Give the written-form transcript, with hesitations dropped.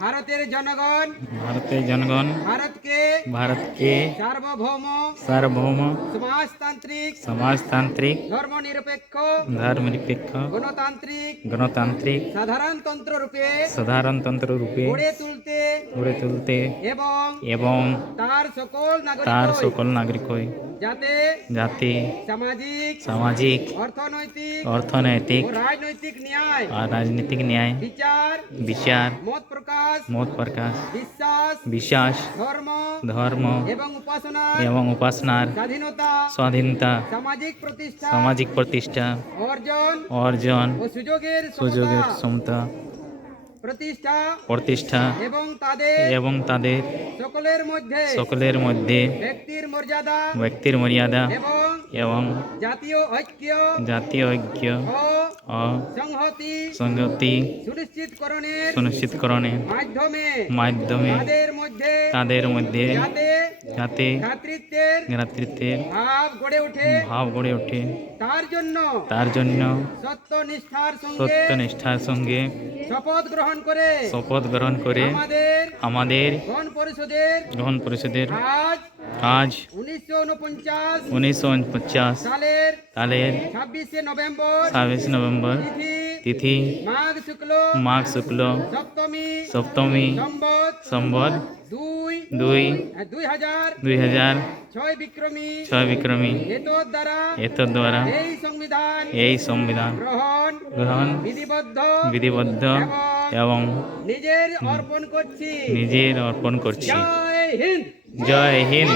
ভারতের জনগণ ভারতের জনগণ ভারতকে ভারতকে সার্বভৌম সার্বভৌম সমাজতান্ত্রিক সমাজতান্ত্রিক ধর্মনিরপেক্ষ ধর্মনিরপেক্ষ গণতান্ত্রিক গণতান্ত্রিক সাধারণতন্ত্র রূপে সাধারণতন্ত্র রূপে গড়ে তুলতে এবং এবং তার তার সকল সকল নাগরিকই যাতে যাতে সামাজিক অর্থনৈতিক ও রাজনৈতিক ন্যায় বিচার মত প্রকাশ বিশ্বাস ধর্ম এবং উপাসনার স্বাধীনতা সামাজিক প্রতিষ্ঠা অর্জন ও সুযোগের সমতা প্রতিষ্ঠা এবং তাদের সকলের মধ্যে ব্যক্তির মর্যাদা এবং জাতীয় ঐক্য ও সংহতি সুনিশ্চিতকরণের মাধ্যমে তাদের মধ্যে যাতে ভ্রাতৃত্বের ভাব গড়ে ওঠে তার জন্য সত্যনিষ্ঠার সঙ্গে শপথ গ্রহণ করে আমাদের গণ পরিষদের আজ 1949 সালের 26 নভেম্বর তিথি মাঘ শুক্ল সপ্তমী সম্বত 2006 বিক্রমী এতদ দ্বারা এই সংবিধান গ্রহণ বিধিবদ্ধ এবং নিজের অর্পণ করছি। জয় হিন্দ।